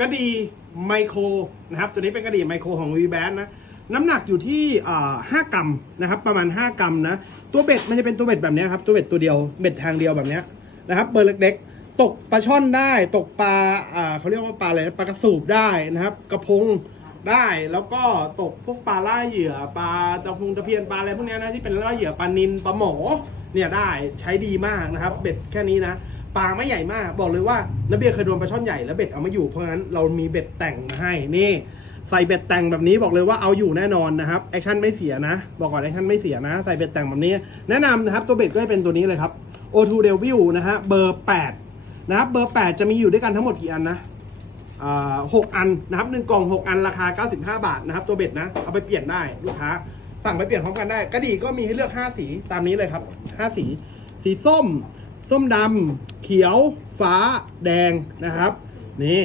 กระดีไมโครนะครับตัวนี้เป็นกระดีไมโครของ v b a n นนะน้ำหนักอยู่ที่ 5 กรัมนะครับประมาณ 5 กรัมนะตัวเบ็ดมันจะเป็นตัวเบ็ดแบบนี้ครับตัวเบ็ดตัวเดียวเบ็ดทางเดียวแบบนี้นะครับเบอร์เล็กๆ ตกปลาช่อนได้ตกปลาเขาเรียกว่าปลาอะไรปลากระสูบได้นะครับ กระพงได้แล้วก็ตกพวกปลาล่าเหยื่อปลาตะพงตะเพียนปลาอะไรพวกนี้นะที่เป็นล่าเหยื่อปลานินปลาหมอเนี่ยได้ใช้ดีมากนะครับ เบ็ดแค่นี้นะ ปลาไม่ใหญ่มาก บอกเลยว่าน้าเบียร์เคยโดนปลาช่อนใหญ่แล้วเบ็ดเอาม่อยู่เพราะงั้นเรามีเบ็ดแต่งมาให้นี่ใส่เบ็ดแต่งแบบนี้บอกเลยว่าเอาอยู่แน่นอนนะครับแอคชั่นไม่เสียนะ บอกก่อนแอคชั่นไม่เสียนะ ใส่เบ็ดแต่งแบบนี้ แนะนำนะครับตัวเบ็ดก็จะเป็นตัวนี้เลยครับ O2 Devil นะฮะเบอร์8นะครับเบอร์ 8 จะมีอยู่ด้วยกันทั้งหมดกี่อันนะอ่าหกอันนะครับหนึ่งกล่องหกอันราคา 95 บาทนะครับตัวเบ็ดนะเอาไปเปลี่ยนได้ลูกค้าสั่งไปเปลี่ยนพร้อมกันได้กระดีก็มีให้เลือก 5 สีตามนี้เลยครับ 5 สี สีส้ม ส้มดำเขียวฟ้าแดงนะครับ นี่